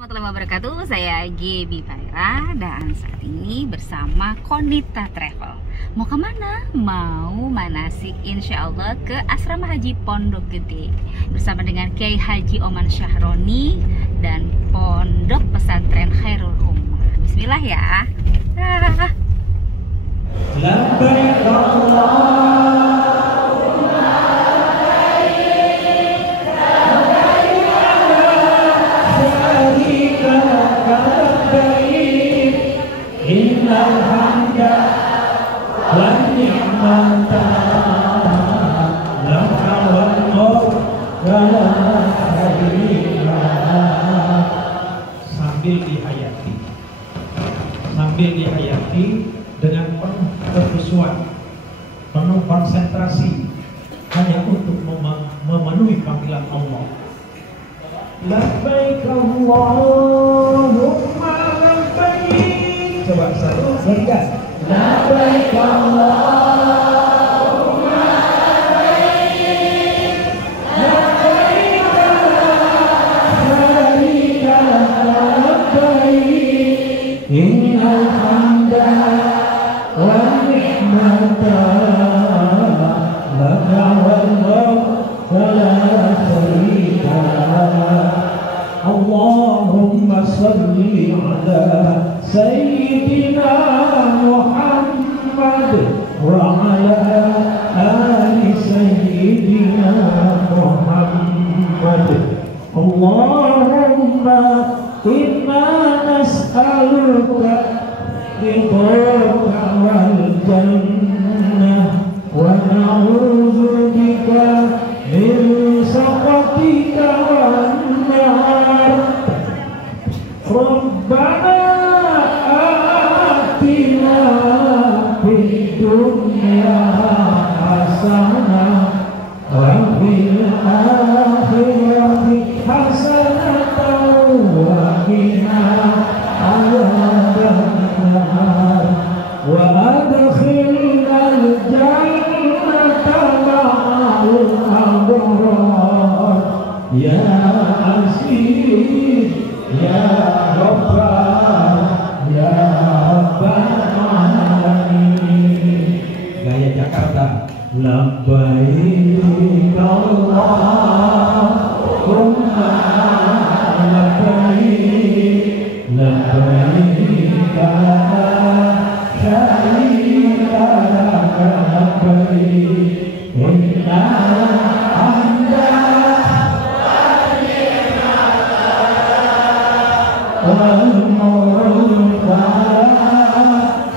Warahmatullahi wabarakatuh. Saya Gaby Faira dan saat ini bersama Konita Travel. Mau kemana? Mau manasik insya Allah ke Asrama Haji Pondok Gede bersama dengan Kiai Haji Oman Syahroni dan Pondok Pesantren Khairul Ummah. Bismillah ya. Labbaik sambil dihayati dengan penuh kekhusyuan, penuh konsentrasi hanya untuk memenuhi panggilan Allah. Labbaik Allahumma labbaik. Coba satu, tiga. Labbaik Allahumma labbaik. Labbaik labbaik. Innal hamda wan ni'mata laka wal mulk wa la syarika lak. Allahumma shalli ala sayyidina Muhammad wa ala ali sayyidina Muhammad. Allahumma inna nas'aluka ridhaka wal jannah wa na'udzu bika min sakhatika wan nar. Rabbana atina fid dunya hasanah wa fil akhirati hasanah wa qina adzabannar wa adkhilnal jannata ma'al abrar ya aziz ya Rabbal ya Rabbal alamin. Gaya Jakarta. Labbaik Allahumma labbaik. Labbaik la syarika lak labbaik. Innal hamda wal mulk wa la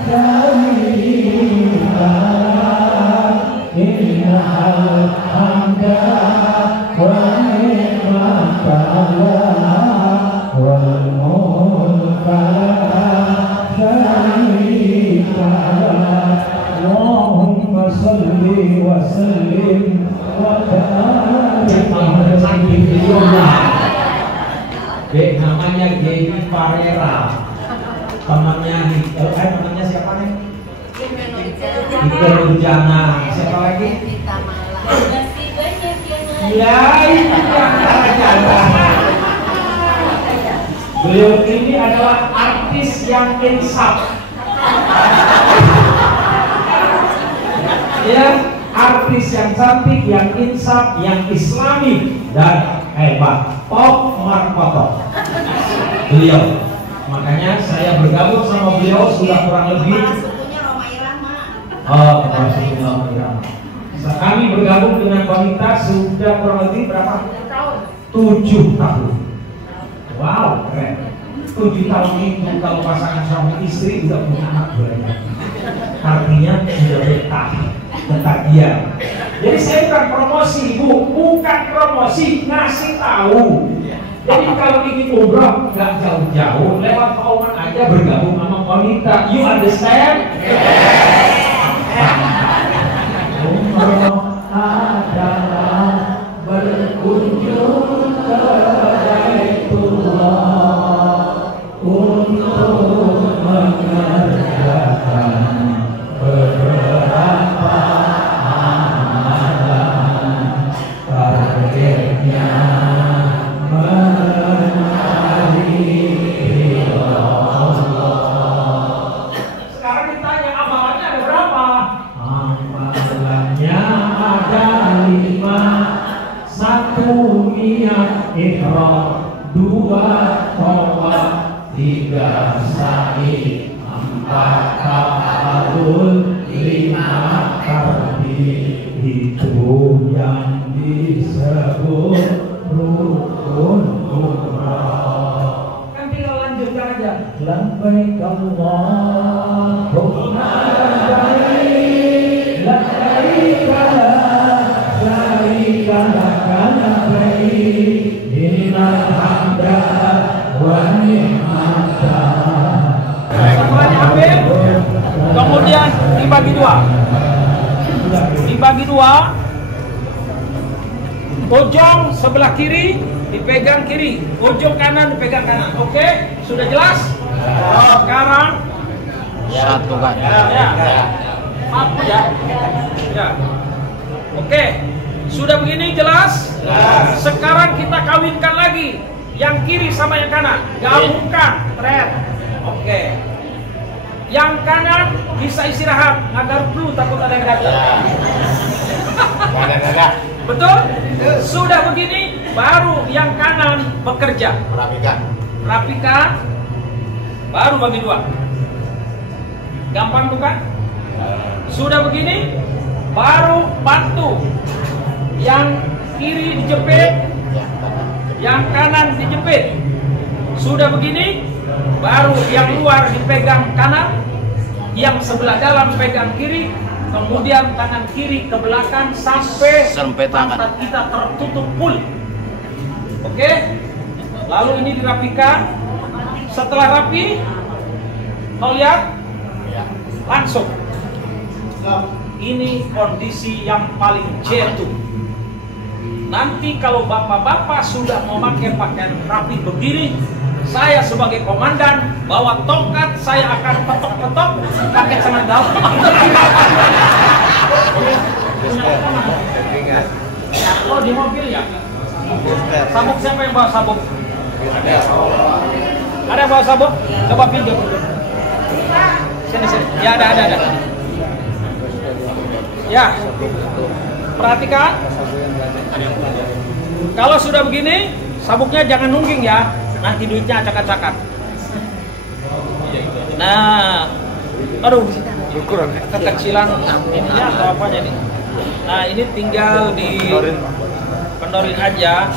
syarika lak. Innal hamda wan ni'mata lak wal mulk wa la syarika lak. Allahumma shalli wa sallim wa barik ala sayyidina. Dek, namanya Gaby Faira, temannya siapa nih? Ika Nurjana. Siapa lagi? Ya, itu yang beliau ini adalah artis yang insaf. Ya, artis yang cantik, yang insaf, yang islami dan hebat. Top markoto beliau. Makanya saya bergabung sama beliau sudah kurang lebih. Oh, maksudnya Roma Irama. Kami bergabung dengan Konita sudah kurang lebih berapa? 7 tahun. Wow, keren. 7 tahun itu kalau pasangan suami istri udah punya anak banyak. Artinya sudah betah, ketagihan. Jadi saya bukan promosi, bukan promosi, ngasih tahu. Jadi kalau ingin umroh nggak jauh-jauh, lewat Kauman aja bergabung sama Konita. You understand? Umroh adalah berkunjung ke Baitullah untuk mengerjakan beberapa amalan. Targetnya menari niat ikhram, 2 tawaf, 3 sa'i, 4 ta'arul, 5 takbir. Itu yang disebut rukun umrah. Kan tinggal lanjutkan aja. Labbaik Allahumma labbaik, la syarika lak, syarika laka labbaik, innal hamda wa ni'mata. Setelah diambil, kemudian dibagi 2. Dibagi 2, ujung sebelah kiri dipegang kiri, ujung kanan dipegang kanan. Oke, sudah jelas? Sekarang satu kan? Ya. Maaf ya. Ya. Oke, sudah begini jelas? Sekarang kita kawinkan lagi yang kiri sama yang kanan, gabungkan, thread. Oke. Yang kanan bisa istirahat, agar dulu takut ada yang datang. Betul? Sudah begini, baru yang kanan bekerja. Rapikan, baru bagi 2. Gampang bukan? Sudah begini, baru bantu. Yang kiri dijepit, yang kanan dijepit. Sudah begini, baru yang luar dipegang kanan, yang sebelah dalam pegang kiri, kemudian tangan kiri ke belakang sampai pantat kita tertutup full. Oke? Lalu ini dirapikan. Setelah rapi, mau lihat? Langsung. Ini kondisi yang paling jitu. Nanti kalau bapak-bapak sudah memakai pakaian rapi begini, saya sebagai komandan bawa tongkat, saya akan petok-petok pakai celana dalam. Oh, di mobil ya? Sabuk siapa yang bawa sabuk? Ada yang bawa sabuk? Coba pinjam. Sini. Ya, ada. Ya. Perhatikan. Kalau sudah begini, sabuknya jangan nungging ya. Nanti duitnya acak-acakan. Nah, aduh, kekecilan ininya atau apanya nih. Nah, ini tinggal di kendorin aja.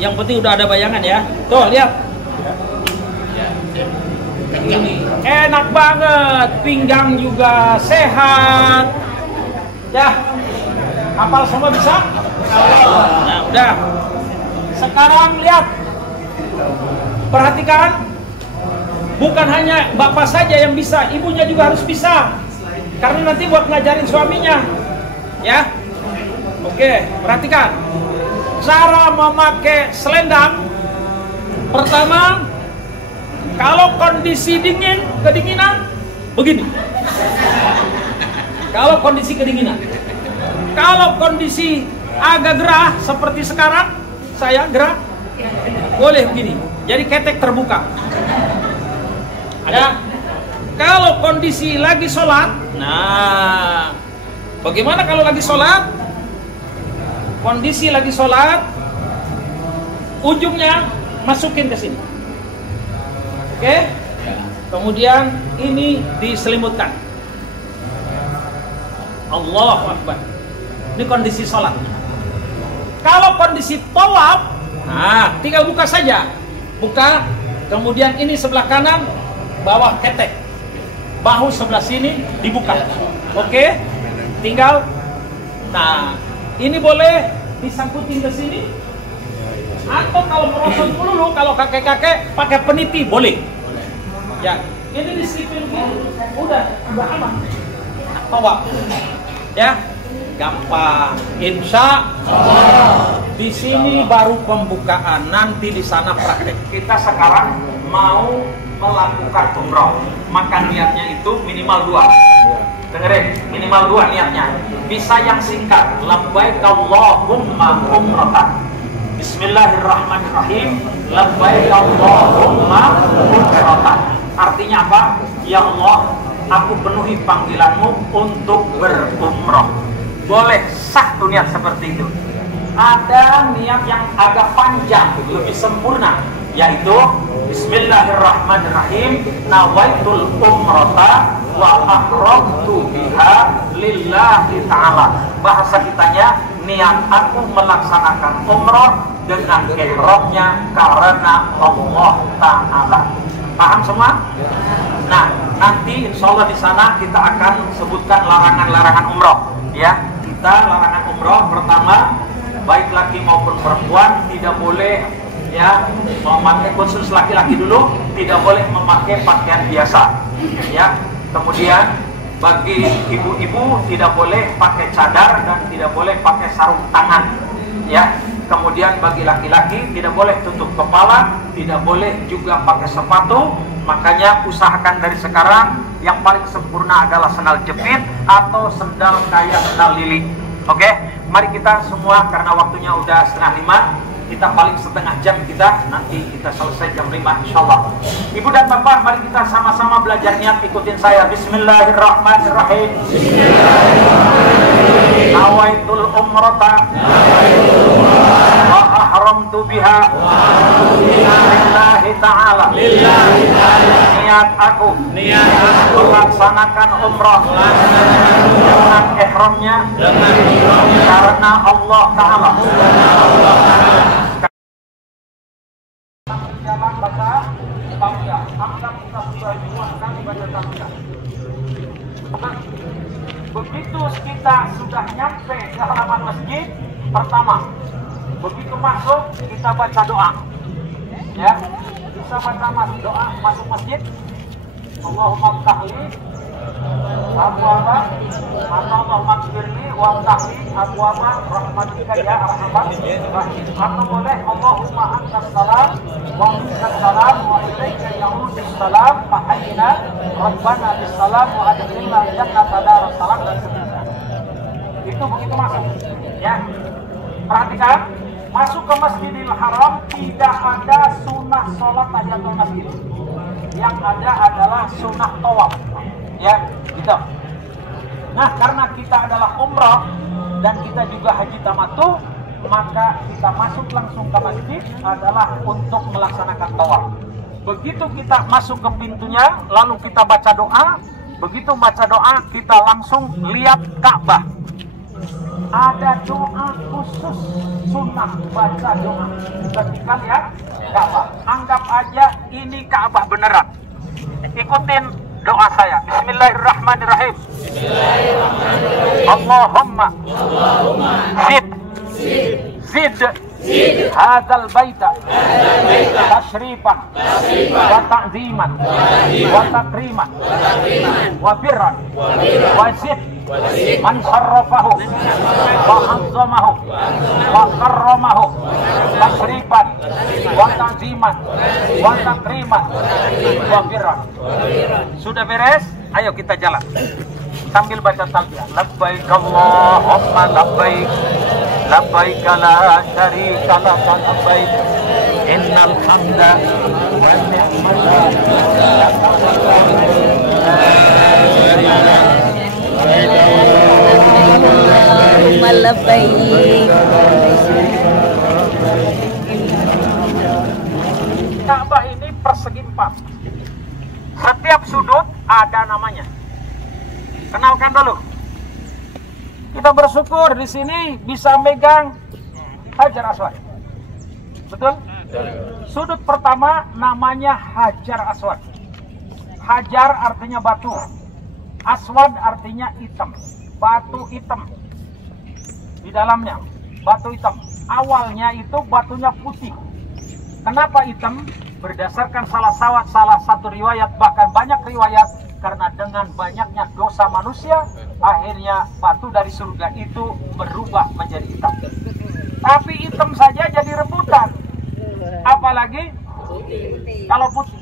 Yang penting udah ada bayangan ya. Tuh, lihat. Ini enak banget, pinggang juga sehat. Ya, hafal semua bisa? Nah, udah. Sekarang lihat, perhatikan, bukan hanya bapak saja yang bisa, ibunya juga harus bisa, karena nanti buat ngajarin suaminya. Ya, oke, perhatikan. Cara memakai selendang, pertama, kalau kondisi dingin, kedinginan, begini. Kalau kondisi kedinginan, kalau kondisi agak gerah seperti sekarang, saya gerah, boleh begini. Jadi ketek terbuka. Ada. Kalau kondisi lagi sholat, nah, bagaimana kalau lagi sholat? Kondisi lagi sholat, ujungnya masukin ke sini. Oke? Kemudian ini diselimutkan. Allahu Akbar. Ini kondisi sholat. Kalau kondisi tawaf, nah, tinggal buka saja. Buka, kemudian ini sebelah kanan, bawah ketek. Bahu sebelah sini dibuka. Oke? Tinggal, nah, ini boleh disangkutin ke sini. Atau kalau merosot dulu, kalau kakek-kakek pakai peniti, boleh. Ya, ini diselipin dulu. Udah aman. Tawaf. Ya, gampang. Insya Allah. Di sini baru pembukaan, nanti di sana praktek. Kita sekarang mau melakukan umroh, maka niatnya itu minimal 2. Dengerin, minimal 2 niatnya. Bisa yang singkat, labbaik Allahumma umratan. Bismillahirrahmanirrahim. Labbaik Allahumma umratan. Artinya apa? Ya Allah, aku penuhi panggilanmu untuk berumrah. Boleh, sah tuh niat seperti itu. Ada niat yang agak panjang, lebih sempurna, yaitu Bismillahirrahmanirrahim, nawaitul umrata wa ahramtu biha lillahi ta'ala. Bahasa kitanya, niat aku melaksanakan umrah dengan ihramnya karena Allah Ta'ala. Paham semua? Nah, nanti insya Allah di sana kita akan sebutkan larangan-larangan umrah. Ya, kita larangan umrah pertama, baik laki maupun perempuan tidak boleh ya memakai, khusus laki-laki dulu tidak boleh memakai pakaian biasa. Ya, kemudian bagi ibu-ibu tidak boleh pakai cadar dan tidak boleh pakai sarung tangan. Ya. Kemudian bagi laki-laki tidak boleh tutup kepala, tidak boleh juga pakai sepatu. Makanya usahakan dari sekarang yang paling sempurna adalah sendal jepit atau sendal kayak sendal lili. Oke, mari kita semua karena waktunya udah 4:30, kita paling setengah jam kita, nanti kita selesai jam 5 insyaallah. Ibu dan bapak, mari kita sama-sama belajar niat, ikutin saya. Bismillahirrahmanirrahim. Nawaitul umrata wa ahramtu biha lillahi ta'ala. Niat aku melaksanakan umrah dengan ihramnya karena Allah Ta'ala. Jangan baca tauhid. Anggap kita sudah dibuatkan baca tauhid. Begitu kita sudah nyampe ke halaman masjid, pertama, begitu masuk kita baca doa. Ya, bisa baca doa masuk masjid. Allahumma ftahli abwaaba atau Allahumma ghfirli wamtahli abwaaba rahmatika ya arhamar rahim. Atau boleh Allahumma antas salam wa minkas salam wa ilaika ya'udus salam fa hayyina rabbana bis salam wa adkhilna jannata darus salam dan seterusnya. Itu begitu masuk. Ya. Perhatikan, masuk ke Masjidil Haram tidak ada sunnah sholat tahiyatul masjid. Yang ada adalah sunnah tawaf. Ya, gitu. Nah, karena kita adalah umrah dan kita juga haji tamattu, maka kita masuk langsung ke masjid adalah untuk melaksanakan tawaf. Begitu kita masuk ke pintunya, lalu kita baca doa. Begitu baca doa, kita langsung lihat Ka'bah. Ada doa khusus sunnah baca doa ketika lihat Ka'bah. Anggap aja ini Ka'bah beneran. Ikutin doa saya. Bismillahirrahmanirrahim. Allahumma zid hadzal baita tashrifan wa ta'ziman wa takriman wa birran wa zid man syarrafahu wa azzamahu wa karramahu tashrifan wa ta'ziman wa takriman wa birran. Sudah beres? Ayo kita jalan sambil baca talbiyah. Labbaik Allahumma labbaik labbaik la syarika lak labbaik innal hamda wan ni'mata Allahumma labbaik. Ka'bah ini persegi 4. Setiap sudut ada namanya. Kenalkan dulu. Kita bersyukur di sini bisa megang Hajar Aswad. Betul? Sudut pertama namanya Hajar Aswad. Hajar artinya batu. Aswad artinya hitam. Batu hitam. Di dalamnya batu hitam. Awalnya itu batunya putih. Kenapa hitam? Berdasarkan salah satu riwayat, bahkan banyak riwayat, karena dengan banyaknya dosa manusia, akhirnya batu dari surga itu berubah menjadi hitam. Tapi hitam saja jadi rebutan, apalagi kalau putih.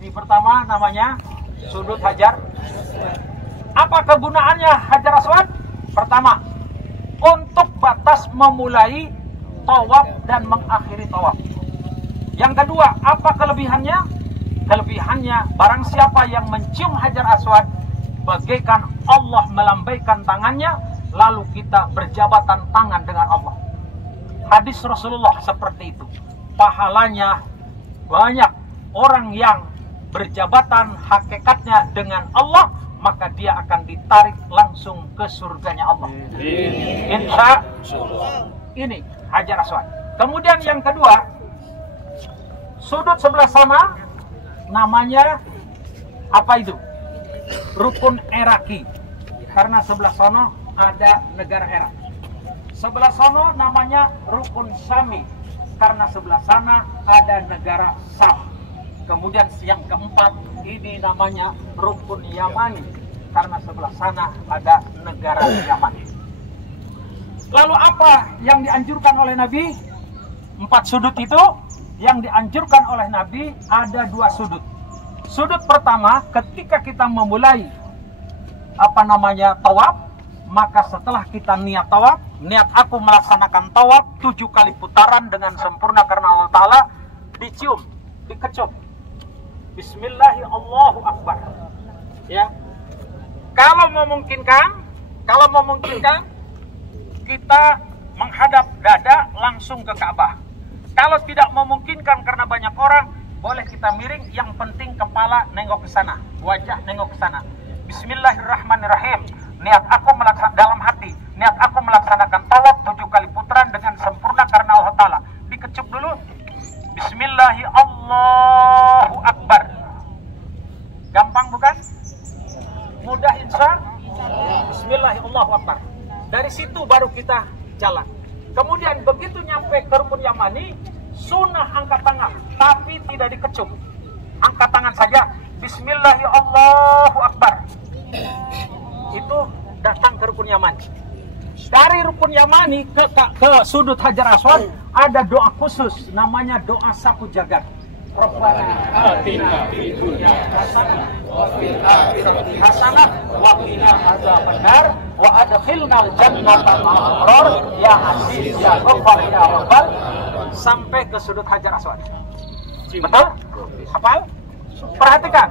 Di pertama namanya sudut Hajar. Apa kegunaannya Hajar Aswad? Pertama, untuk batas memulai tawaf dan mengakhiri tawaf. Yang kedua, apa kelebihannya? kelebihannya barang siapa yang mencium Hajar Aswad, bagaikan Allah melambaikan tangannya, lalu kita berjabatan tangan dengan Allah. Hadis Rasulullah seperti itu. Pahalanya banyak. Orang yang berjabatan hakikatnya dengan Allah, maka dia akan ditarik langsung ke surganya Allah. Insya Allah. Ini Hajar Aswad. Kemudian yang kedua, sudut sebelah sana namanya apa itu? Rukun Iraki. Karena sebelah sana ada negara Irak. Sebelah sana namanya Rukun Syami. Karena sebelah sana ada negara Syam. Kemudian yang keempat, ini namanya Rukun Yamani, karena sebelah sana ada negara Yaman. Lalu apa yang dianjurkan oleh Nabi? 4 sudut itu yang dianjurkan oleh Nabi ada 2 sudut. Sudut pertama, ketika kita memulai tawaf, maka setelah kita niat tawaf, niat aku melaksanakan tawaf 7 kali putaran dengan sempurna karena Allah Ta'ala, dicium, dikecup. Bismillahirrahmanirrahim, Allahu Akbar. Ya. Kalau memungkinkan kita menghadap dada langsung ke Ka'bah. Kalau tidak memungkinkan karena banyak orang, boleh kita miring, yang penting kepala nengok ke sana, wajah nengok ke sana. Bismillahirrahmanirrahim. Niat aku dalam hati, niat aku melaksanakan tawaf 7 kali putaran dengan sempurna karena Allah Ta'ala. Dikecup dulu. Bismillahirrahmanirrahim, Allahu Akbar. Gampang bukan? Mudah insya Allah. Bismillahirrahmanirrahim, Allahu Akbar. Dari situ baru kita jalan. Kemudian begitu nyampe ke Rukun Yamani, sunnah angkat tangan, tapi tidak dikecup. Angkat tangan saja. Bismillahirrahmanirrahim, Allahu Akbar. Itu datang ke Rukun Yamani. Dari Rukun Yamani ke sudut Hajar Aswad ada doa khusus, namanya doa sapu jagat. Rabbana atina fid dunya hasanah wa fil akhirati hasanah wa qina adzabannar wa adkhilnal jannata ma'al abrar ya aziz ya ghaffar ya rabbal, sampai ke sudut Hajar Aswad. Betul? Hafal? Perhatikan.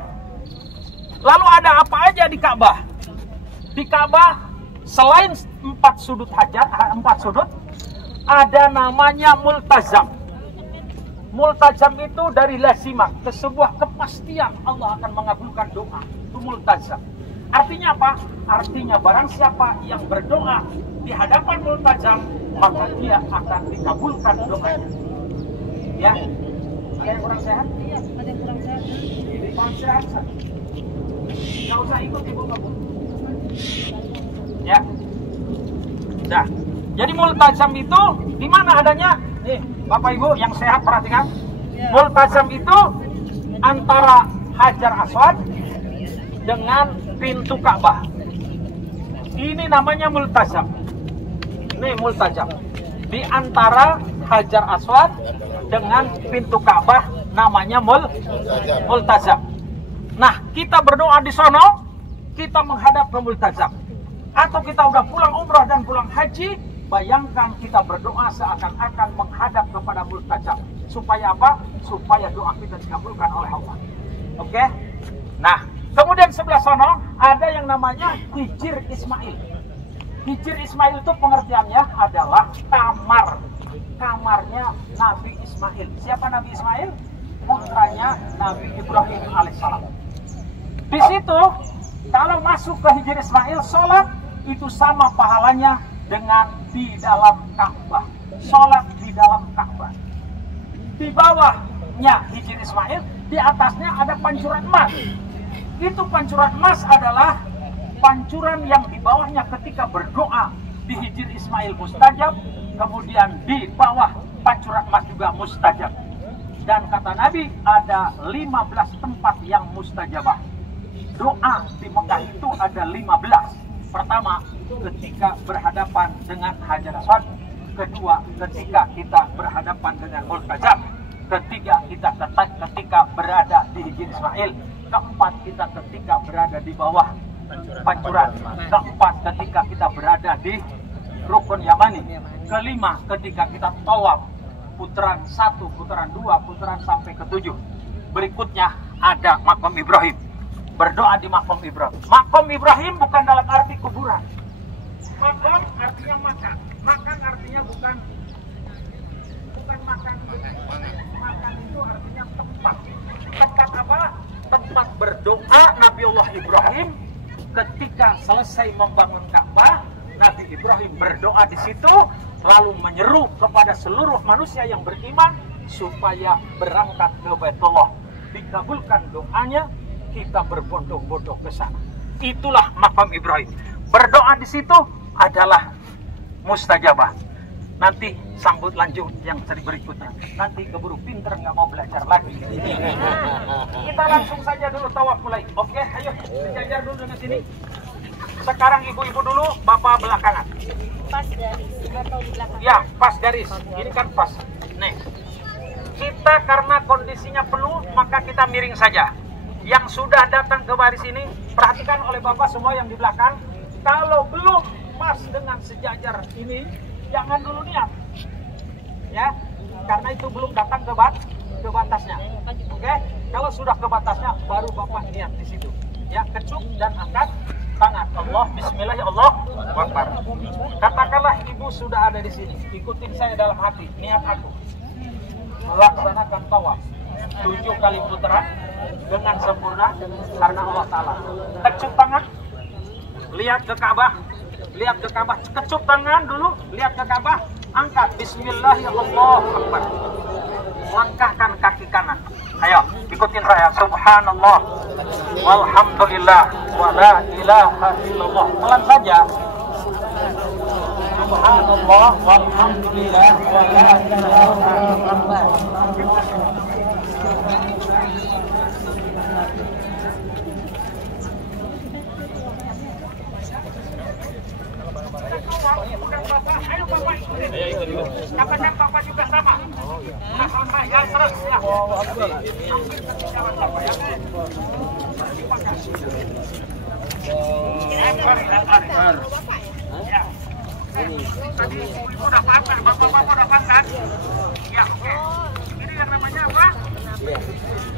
Lalu ada apa aja di Ka'bah? Di Ka'bah selain 4 sudut Hajar, 4 sudut, ada namanya multazam. Multazam itu dari lazimah, ke sebuah kepastian Allah akan mengabulkan doa. Itu multazam. Artinya apa? Artinya barang siapa yang berdoa di hadapan multazam, maka dia akan dikabulkan doanya. Ya? Ada yang kurang sehat? Iya, ada yang kurang sehat. Kurang sehat, nggak usah ikut ibu-ibu. Ya. Nah, jadi multazam itu di mana adanya? Nih, Bapak Ibu yang sehat perhatikan. Multazam itu antara Hajar Aswad dengan pintu Ka'bah. Ini namanya multazam. Ini multazam. Di antara Hajar Aswad dengan pintu Ka'bah namanya multazam. Nah, kita berdoa di sono, kita menghadap ke multazam. Atau kita udah pulang umrah dan pulang haji, bayangkan kita berdoa seakan-akan menghadap kepada multazam. Supaya apa? Supaya doa kita dikabulkan oleh Allah. Oke? Nah, kemudian sebelah sono ada yang namanya Hijir Ismail. Hijir Ismail itu pengertiannya adalah kamar. Kamarnya Nabi Ismail. Siapa Nabi Ismail? Putranya Nabi Ibrahim alaihissalam. Di situ, kalau masuk ke Hijir Ismail, sholat itu sama pahalanya dengan di dalam Ka'bah. Sholat di dalam Ka'bah. Di bawahnya Hijir Ismail, di atasnya ada pancuran emas. Itu pancuran emas adalah pancuran yang di bawahnya ketika berdoa di Hijir Ismail mustajab, kemudian di bawah pancuran emas juga mustajab. Dan kata Nabi ada 15 tempat yang mustajabah. Doa di Mekah itu ada 15. Pertama, ketika berhadapan dengan Hajar Aswad. Kedua, ketika kita berhadapan dengan multazam. Ketiga, kita ketika berada di Hijir Ismail. Keempat, kita ketika berada di bawah pancuran. Keempat, ketika kita berada di Rukun Yamani. Kelima, ketika kita tawaf putaran 1, putaran 2, putaran sampai ke 7. Berikutnya ada makom Ibrahim. Berdoa di makom Ibrahim. Makom Ibrahim bukan dalam arti kuburan. Makom artinya makan. Makan artinya bukan makan. Makan itu artinya tempat. Tempat apa? Tempat berdoa Nabiullah Ibrahim ketika selesai membangun Ka'bah. Nabi Ibrahim berdoa di situ, lalu menyeru kepada seluruh manusia yang beriman supaya berangkat ke Baitullah. Dikabulkan doanya, kita berbondong-bondong ke sana. Itulah makam Ibrahim. Berdoa di situ adalah mustajabah. Nanti sambut lanjut yang seri berikutnya. Nanti keburu pinter nggak mau belajar lagi. Kita langsung saja dulu tawaf mulai. Oke, ayo sejajar dulu dengan sini. Sekarang ibu-ibu dulu, bapak belakangan. Pas garis, atau di belakang? Ya, pas garis. Ini kan pas. Nih, kita karena kondisinya penuh, maka kita miring saja. Yang sudah datang ke baris ini, perhatikan oleh bapak semua yang di belakang. Kalau belum pas dengan sejajar ini, jangan dulu niat. Ya, karena itu belum datang ke batasnya. Oke, kalau sudah ke batasnya, baru bapak niat di situ. Ya, kecup dan angkat tangan. Allah, bismillah, ya Allah, Akbar. Katakanlah ibu sudah ada di sini. Ikutin saya dalam hati, niat aku. Melaksanakan tawaf 7 kali putaran dengan sempurna karena Allah Ta'ala. Kecup tangan, lihat ke Ka'bah, kecup tangan dulu, lihat ke Ka'bah, angkat, bismillah, ya Allah, Akbar. Langkahkan kaki kanan. Ayo, ikutin saya. Subhanallah, walhamdulillah, wa la ilaha illallah. Pelan saja. Subhanallah, walhamdulillah, wa la ilaha illallah. Ayo bapak ikutin. Katakan bapak juga sama. Nah, yang terus ya. Ya. Tadi ibu udah paham kan? Bapak-bapak udah paham kan? Ya, oke. Ini yang namanya apa?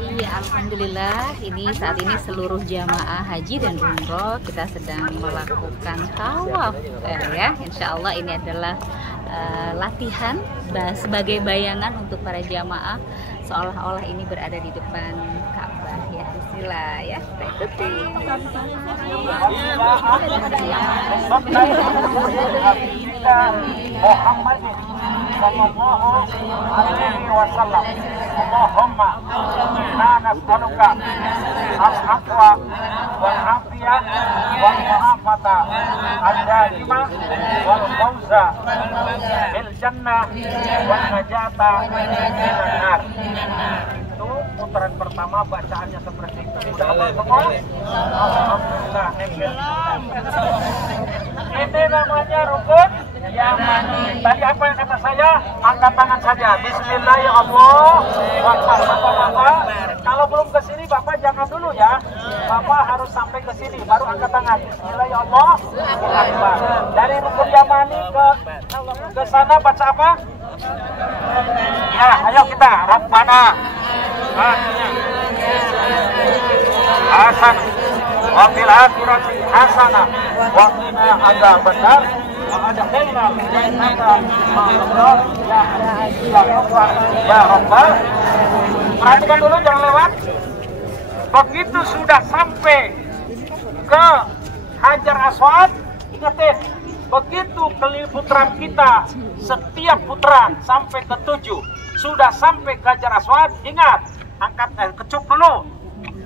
Iya, alhamdulillah. Ini saat ini seluruh jamaah haji dan umroh kita sedang melakukan tawaf. Ya, insya Allah ini adalah latihan sebagai bayangan untuk para jamaah seolah-olah ini berada di depan Ka'bah. Ya, bismillah ya. Kita ikuti. Muhammad sallallahu alaihi wasallam. Allahumma inna nas'aluka al-afwa wal afiyah wal mu'afata ad-daimah wal fawza bil jannah wan najata minan nar. Itu putaran pertama bacaannya seperti itu. Sudah hafal semua? Alhamdulillah. Ini namanya rukun yamani. Tadi apa yang kata saya? Angkat tangan saja. Bismillah, ya Allah. Bapak-bapak, kalau belum ke sini Bapak jangan dulu ya. Bapak harus sampai ke sini baru angkat tangan. Bismillah, ya Allah. Dari rukun yamani ke sana baca apa? Ya, ayo kita. Rabbana hasanah wa fil akhirati hasanah wa qina adzabannar wa adkhilna jannata ma'al ya Rabbal. Perhatikan dulu, jangan lewat. Begitu sudah sampai ke Hajar Aswad, ingetin, begitu putaran kita, setiap putaran sampai ke 7 sudah sampai ke Hajar Aswad, ingat, angkat kecup dulu.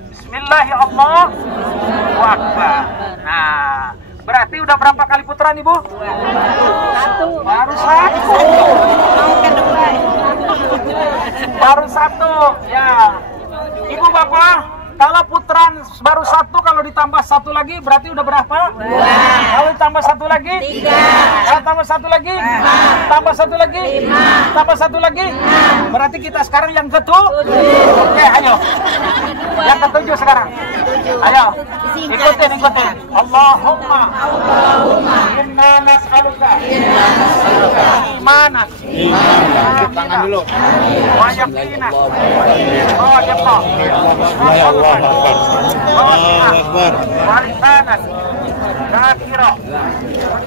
Bismillah, ya Allah, Akbar. Nah, berarti udah berapa kali putaran Ibu? Baru satu. Baru satu. Ya, Ibu Bapak, kalau putaran baru satu, kalau ditambah satu lagi berarti udah berapa? Kalau ditambah satu lagi? 3. Kalau tambah satu lagi? 4. Tambah satu lagi? 5. Tambah satu lagi? 6. Berarti kita sekarang yang ke-7. Oke, ayo. Yang ke-7 sekarang. Ayo. Ikutin. Allahumma inna nas'aluka Mana? Tangan dulu. Wajib ina. Oh, jepok. Allah Akbar. Allah Akbar. Walisanan. Nakiro.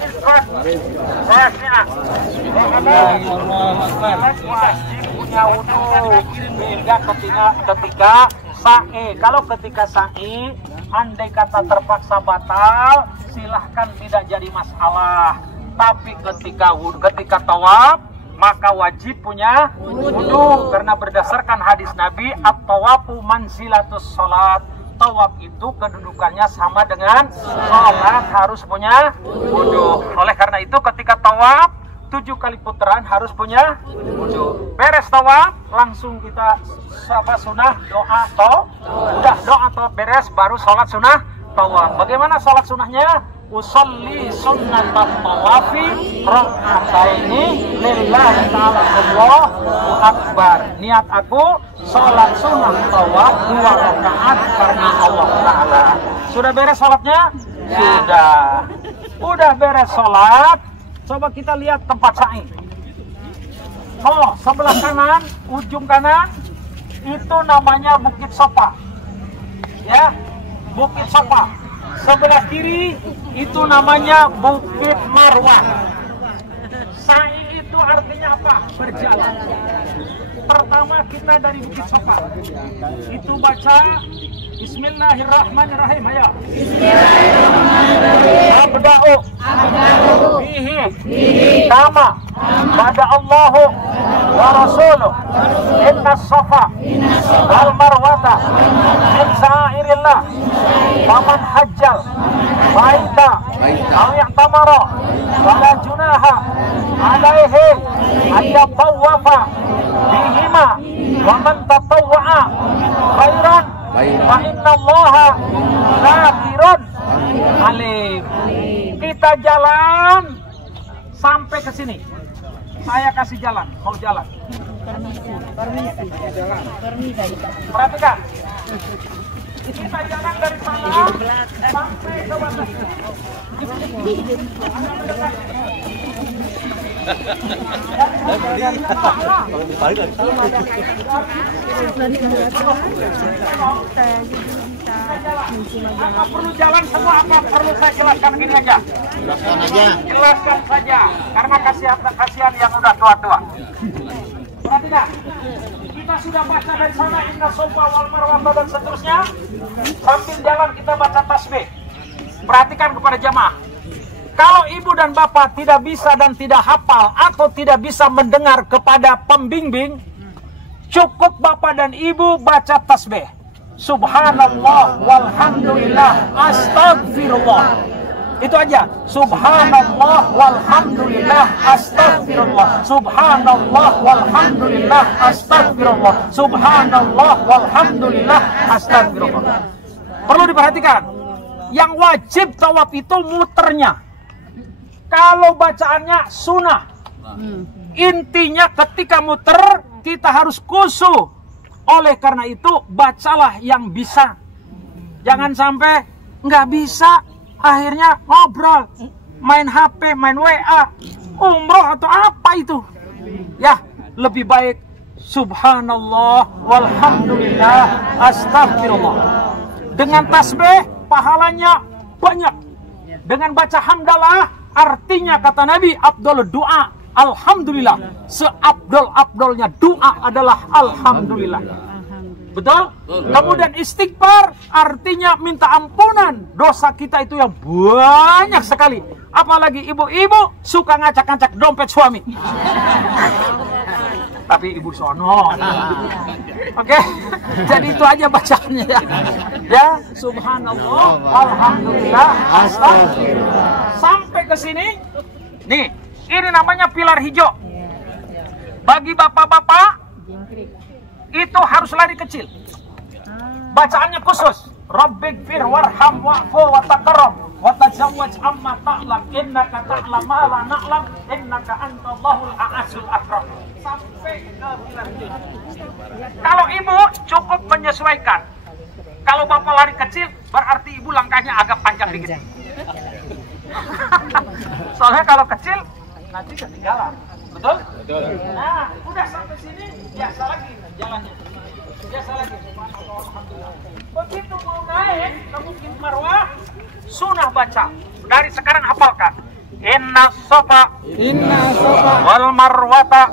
Iskot. Wasi'ah. Wajib punya wudu. Beda ketika sa'i. Kalau ketika sa'i, andai kata terpaksa batal, silahkan tidak jadi masalah. Tapi ketika tawaf, maka wajib punya wudu karena berdasarkan hadis Nabi, at-tawafu manzilatus salat. Tawaf itu kedudukannya sama dengan salat, harus punya wudu. Oleh karena itu ketika tawaf 7 kali putaran harus punya wudu. Beres tawaf langsung kita sunah doa atau udah doa atau beres baru sholat sunah tawaf. Bagaimana sholat sunahnya? Usolli sunnatat tawafi raka'ataini lillahi ta'ala Allahu akbar. Niat aku sholat sunnah tawaf 2 rakaat karena Allah Ta'ala. Sudah beres sholatnya? Sudah. Udah beres sholat. Coba kita lihat tempat sa'i. Oh, sebelah kanan, ujung kanan itu namanya Bukit Sofa. Ya, Bukit Sofa. Sebelah kiri itu namanya Bukit Marwah. Sa'i itu artinya apa? Berjalan. Pertama kita dari Bukit Sofa itu baca Bismillahirrahmanirrahim. Ayo. Bismillahirrahmanirrahim. Abda'u bihi kama bada Allahu wa rasuluh inna sofa wal marwata min sa'irillah faman hajjal baita aw ya'tamara wala junaha alaihi ayyatawafa bihima wa man tatawwa'a khairan fa inna allaha ghafirun alim. Kita jalan sampai ke sini. Saya kasih jalan, mau jalan. Perhatikan. Kita jalan dari sana sampai ke batas. Apa perlu jalan semua? Apa perlu saya jelaskan gini aja? Jelaskan aja. Jelaskan saja, karena kasihan yang udah tua-tua. Perhatikan, kita sudah baca dari sana inna sofa wal marwata dan seterusnya. Sambil jalan kita baca tasbih. Perhatikan kepada jamaah. Kalau ibu dan bapak tidak bisa dan tidak hafal atau tidak bisa mendengar kepada pembimbing, cukup bapak dan ibu baca tasbih. Subhanallah walhamdulillah astagfirullah. Itu aja. Subhanallah walhamdulillah astagfirullah. Subhanallah walhamdulillah astagfirullah. Subhanallah walhamdulillah astagfirullah. Perlu diperhatikan. Yang wajib tawaf itu muternya. Kalau bacaannya sunnah. Intinya ketika muter kita harus khusyuk. Oleh karena itu bacalah yang bisa. Jangan sampai nggak bisa, akhirnya ngobrol, main HP, main WA, umroh atau apa itu. Ya, lebih baik subhanallah walhamdulillah astagfirullah. Dengan tasbih pahalanya banyak. Dengan baca hamdalah artinya kata Nabi afdhalud doa alhamdulillah. Seabdol-abdolnya doa adalah alhamdulillah. Betul? Kemudian istighfar artinya minta ampunan. Dosa kita itu yang banyak sekali. Apalagi ibu-ibu suka ngacak-ngacak dompet suami. Tapi ibu sono. Oke, jadi itu aja bacaannya ya. Ya, subhanallah, alhamdulillah, astagfirullah. Sampai ke sini, nih, ini namanya pilar hijau. Bagi bapak-bapak, itu harus lari kecil. Bacaannya khusus. Rabbighfir warham wa'fu wa takarram wa tajawwaz amma ta'lam innaka ta'lam ma la na'lam innaka antallahul a'azul akram. Sampai ke pilar hijau. Kalau ibu cukup menyesuaikan. Kalau bapak lari kecil, berarti ibu langkahnya agak panjang dikit. Soalnya kalau kecil nanti ketinggalan. Betul? Betul. Nah, udah sampai sini biasa lagi jalannya. Biasa lagi. Alhamdulillah. Begitu mau naik ke Bukit Marwah, sunnah baca. Dari sekarang hafalkan. Inna Safa wal Marwata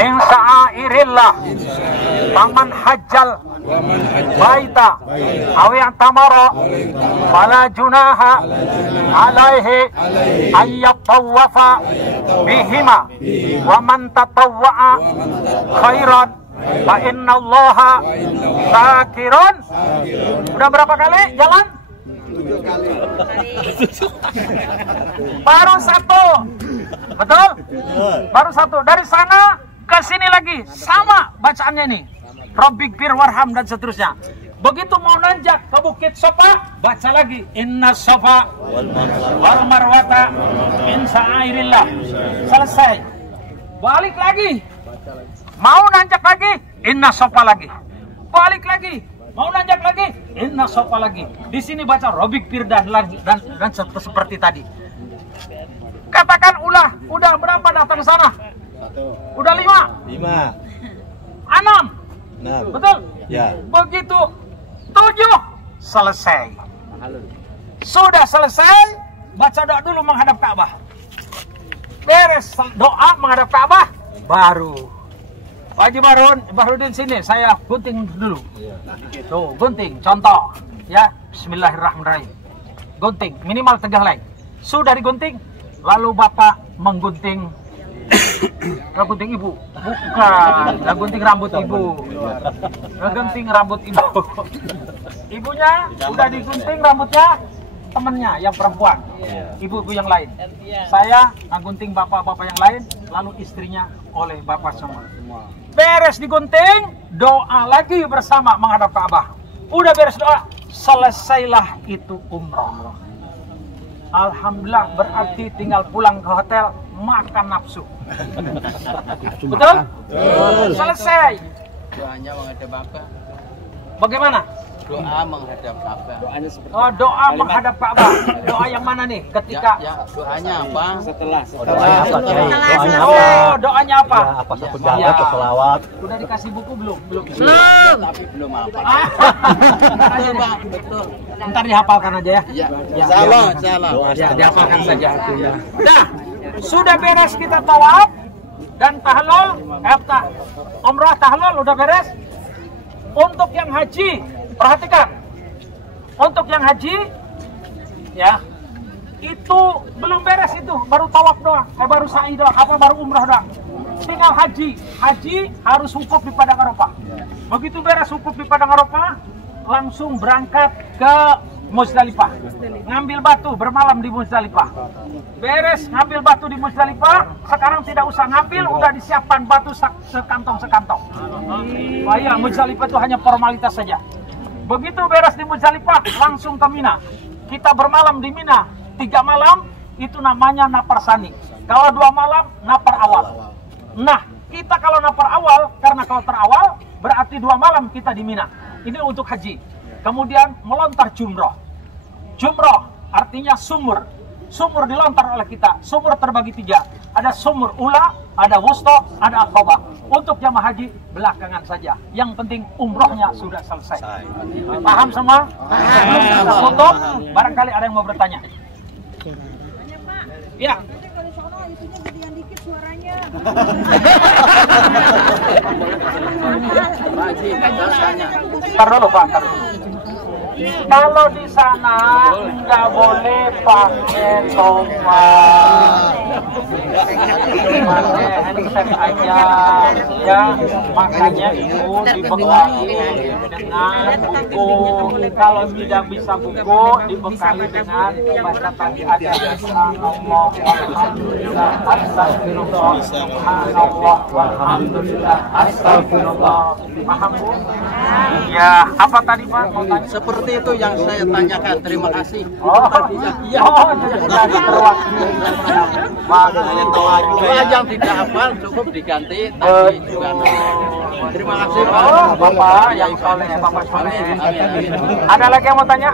min sa'airillah faman hajjal baita aw i'tamara fala junaha alaihi ayyatawafa bihima wa man tatawwa'a khairan fa innallaha syakirun. Udah berapa kali jalan? 7 kali. Baru 1. Betul? Baru 1. Dari sana ke sini lagi sama bacaannya ini. Rabbik bir warham dan seterusnya. Begitu mau nanjak ke Bukit Safa, baca lagi Inna Safa wal Marwata min sa'airillah. Selesai. Balik lagi. Mau nanjak lagi Inna Safa lagi. Balik lagi. Mau nanjak lagi, Inna Safa lagi. Di sini baca Rabbik bir dan seperti tadi. Katakan udah berapa datang ke sana? 1. Udah 5. 6. Betul? Ya. Begitu 7 selesai. Sudah selesai, baca doa dulu menghadap Ka'bah. Beres doa menghadap Ka'bah, baru Pak Haji Bahrudin sini, saya gunting dulu. Tuh, gunting, contoh. Ya, bismillahirrahmanirrahim. Gunting, minimal 3 helai. Sudah digunting, lalu Bapak menggunting gunting ibu. Bukan, gunting rambut ibu. Gunting rambut ibu. Ibunya udah digunting rambutnya, temennya yang perempuan. Ibu-ibu yang lain. Saya ngegunting bapak-bapak yang lain, lalu istrinya oleh bapak semua. Beres digunting, doa lagi bersama menghadap Ka'bah. Udah beres doa, selesailah itu umroh. Alhamdulillah, berarti tinggal pulang ke hotel, makan nafsu. Betul? Selesai. Doanya menghadap Ka'bah. Bagaimana? Doa menghadap Ka'bah. Doanya seperti doa menghadap Ka'bah. Doa yang mana nih? Ketika doanya apa? Setelah. Doanya apa? Doanya apa? Ya, apa sepenjara atau selawat? Udah dikasih buku belum? Belum. Tapi belum apa. Betul. Ntar dihafalkan aja ya. Iya. Salah. Ya, dihafalkan saja. Nah, sudah beres kita tawaf dan tahlul, umrah tahlul udah beres. Untuk yang haji, perhatikan. Untuk yang haji, ya, itu belum beres itu, baru tawaf doang, baru sa'i doang, baru umrah doang. Tinggal haji. Haji harus wukuf di Padang Arafah. Begitu beres wukuf di Padang Arafah, langsung berangkat ke Muzdalifah. Ngambil batu, bermalam di Muzdalifah. Beres ngambil batu di Muzdalifah, sekarang tidak usah ngambil, udah disiapkan batu sekantong-sekantong. Wah ya, Muzdalifah itu hanya formalitas saja. Begitu beres di Muzdalifah, langsung ke Mina. Kita bermalam di Mina 3 malam, itu namanya napar sani. Kalau 2 malam, napar awal. Nah, kita kalau napar awal, karena kalau terawal, berarti 2 malam kita di Mina. Ini untuk haji. Kemudian melontar jumroh. Jumroh artinya sumur. Sumur dilontar oleh kita. Sumur terbagi 3. Ada sumur ula, ada wusta, ada aqabah. Untuk jamaah haji belakangan saja. Yang penting umrohnya sudah selesai. Paham semua? Sebelum kita tutup, barangkali ada yang mau bertanya. Ya. Kalau sono isinya gedean dikit suaranya. Ntar dulu Pak, ntar dulu. Kalau di sana nggak boleh pakai tombak, pakai handset aja, ya. Makanya itu dibekali dengan buku. Kalau tidak bisa buku, dibekali dengan baca tadi ada Subhanallah, Alhamdulillah, Astagfirullah, Subhanallah, Alhamdulillah, Astagfirullah. Paham Bu? Ya, apa tadi Pak? Mau tanya? Seperti itu yang saya tanyakan. Terima kasih. Iya. Sudah terwakili. Doa yang tidak hafal cukup diganti tadi juga. Terima kasih Pak. Bapak yang soleh, Bapak soleh. Ada lagi yang mau tanya?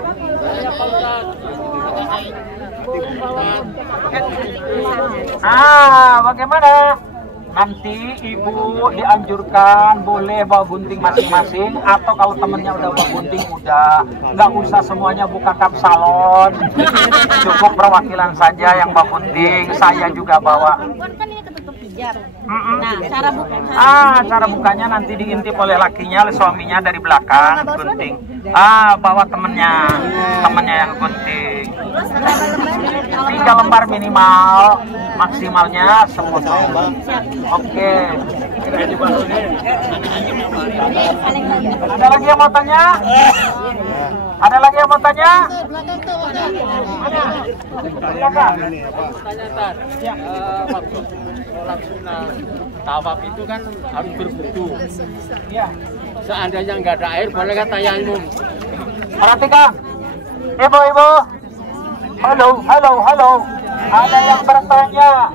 Bagaimana? Nanti ibu dianjurkan boleh bawa gunting masing-masing, atau kalau temennya udah bawa gunting udah nggak usah semuanya buka kap salon, cukup perwakilan saja yang bawa gunting. Saya juga bawa. Kan ini ketutup hijab. Nah, cara bukanya nanti diintip oleh lakinya, oleh suaminya dari belakang gunting. Bawa temennya yang gunting. 3 lembar minimal, maksimalnya 10. Oke. Ada lagi yang mau tanya? Ada lagi yang mau tanya? Mana? Silakan. Ya, waktu sholat sunnah tawaf itu kan harus berwudu. Ya. Seandainya nggak ada air, boleh nggak tayamum? Perhatikan, ibu-ibu. Halo. Ada yang bertanya,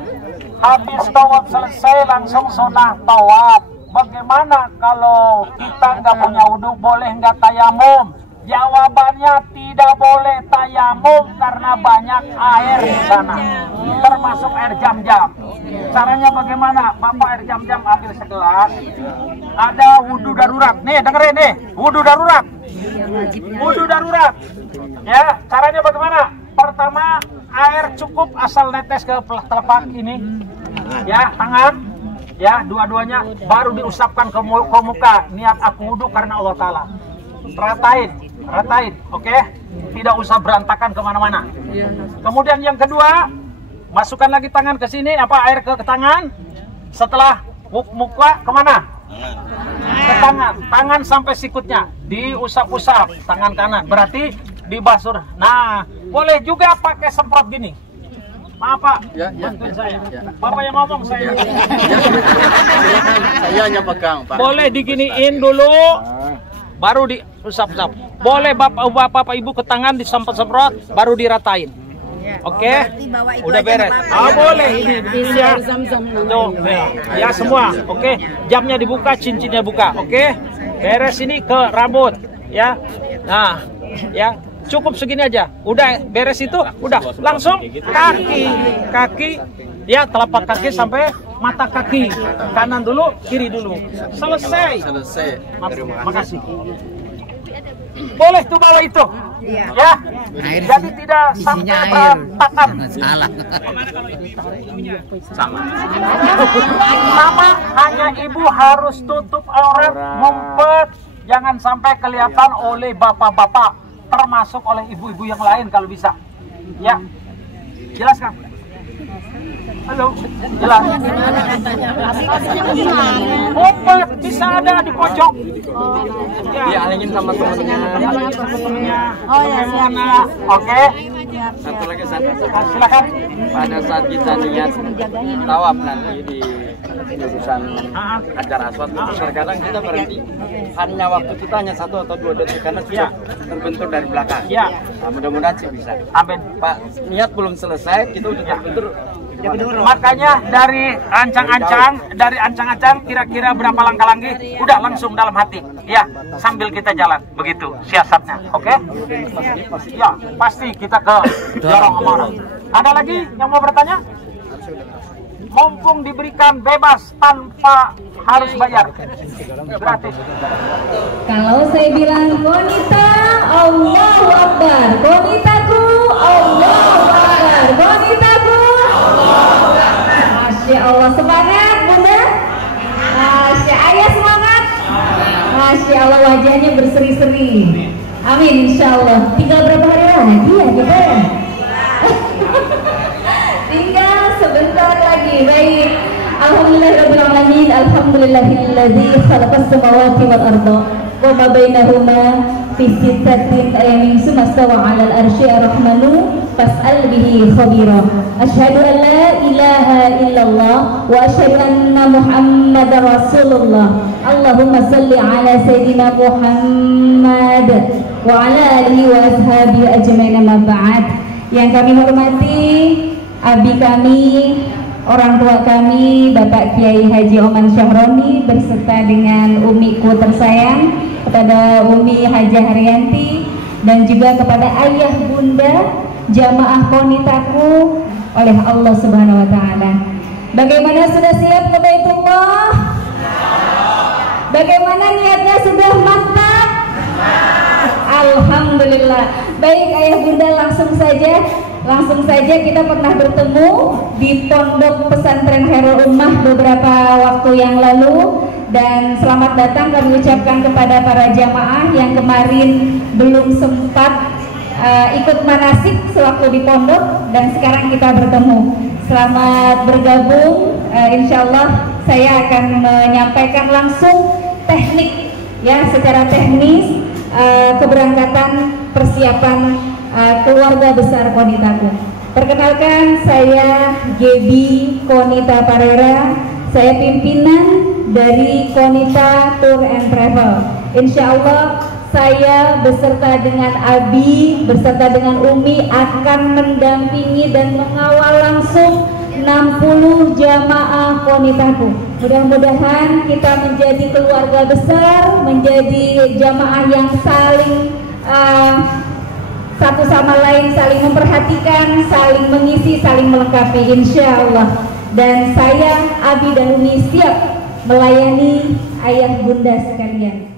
habis tawaf selesai langsung sunah tawaf. Bagaimana kalau kita nggak punya wudhu, boleh nggak tayamum? Jawabannya tidak boleh tayamum karena banyak air di sana, termasuk air jam-jam. Caranya bagaimana? Bapak air jam-jam ambil segelas, ada wudhu darurat. Nih dengerin nih, wudhu darurat. Ya, caranya bagaimana? Pertama, air cukup asal netes ke telapak ini, ya, tangan, ya, dua-duanya, baru diusapkan ke muka. Niat aku wudhu karena Allah Ta'ala. Ratain, oke? Tidak usah berantakan kemana-mana. Kemudian yang kedua, masukkan lagi tangan ke sini, air ke tangan. Setelah muka kemana? Ke tangan sampai sikutnya, diusap-usap tangan kanan. Berarti dibasuh. Nah, boleh juga pakai semprot gini. Maaf Pak, bantuin saya. Bapak yang ngomong saya. Saya hanya pegang Pak. Boleh diginiin dulu, baru diusap-usap. Boleh bapak ibu ke tangan disemprot, baru diratain. Oke, udah beres. Boleh ini ya. Ya semua. Oke, jamnya dibuka, cincinnya buka. Oke, beres ini ke rambut. Ya, nah, ya. Cukup segini aja, udah beres itu, udah langsung kaki, ya telapak kaki sampai mata kaki, kanan dulu, kiri dulu, selesai. Makasih. Boleh tuh bawa itu, ya. Jadi tidak sampai berantakan. Sama. Hanya ibu harus tutup aurat, ngumpet, jangan sampai kelihatan oleh bapak-bapak. Termasuk oleh ibu-ibu yang lain kalau bisa. Ya. Jelas kan? Halo. Jelas. Ngumpet bisa ada di pojok. Dialingin sama temennya. Oh ya, siap. Oke. Satu lagi Silakan. pada saat kita niat tawaf nanti di jurusan Hajar Aswad, terkadang kita berhenti. Hanya waktu kita hanya 1 atau 2 detik karena sudah terbentur dari belakang. Ya. Nah, mudah-mudahan sih bisa. Amin. Pak, niat belum selesai, kita udah terbentur. Makanya dari ancang-ancang kira-kira berapa langkah lagi, udah langsung dalam hati. Ya, sambil kita jalan, begitu siasatnya. Oke? Ya, pasti kita ke Jorong Amarah. Ada lagi yang mau bertanya? Mumpung diberikan bebas tanpa harus bayar, gratis. Kalau saya bilang konita, Allahu Akbar. Konitaku, Allahu Akbar. Konitaku, Allahu Akbar. Masya Allah, semangat Bunda. Masya Ayah semangat. Masya Allah, wajahnya berseri-seri. Amin, insya Allah. Tinggal berapa hari lagi ya kita? Tinggal sebentar lagi. Baik. Alhamdulillahirabbil alamin. Alhamdulillahilladzi khalaqas samawati wal arda wa ma bainahuma fi sittatin ayamin tsumma stawa 'alal arsy ar-rahmanu fas'al bihi khabira. Asyhadu an la ilaha illallah wa asyhadu anna Muhammadar Rasulullah. Allahumma shalli 'ala sayyidina Muhammad wa 'ala alihi wa ashabihi ajmain, ma ba'd. Yang kami hormati abi kami, orang tua kami, Bapak Kiai Haji Oman Syahroni berserta dengan umiku tersayang, kepada Umi Hajah Haryanti, dan juga kepada ayah bunda jamaah konitaku oleh Allah Subhanahu wa taala. Bagaimana, sudah siap ke Baitullah? Bagaimana niatnya, sudah mantap? Alhamdulillah. Baik ayah bunda, langsung saja kita pernah bertemu di Pondok Pesantren Khairul Ummah beberapa waktu yang lalu, dan selamat datang kami ucapkan kepada para jamaah yang kemarin belum sempat ikut manasik sewaktu di pondok dan sekarang kita bertemu. Selamat bergabung. Insyaallah saya akan menyampaikan langsung teknik ya, secara teknis keberangkatan persiapan keluarga besar Konitaku. Perkenalkan, saya Gebi Konita Parera. Saya pimpinan dari Konita Tour and Travel. Insyaallah saya beserta dengan Abi, beserta dengan Umi akan mendampingi dan mengawal langsung 60 jamaah Konitaku. Mudah-mudahan kita menjadi keluarga besar, menjadi jamaah yang saling satu sama lain saling memperhatikan, saling mengisi, saling melengkapi, insya Allah. Dan saya, Abi dan Umi siap melayani ayah bunda sekalian.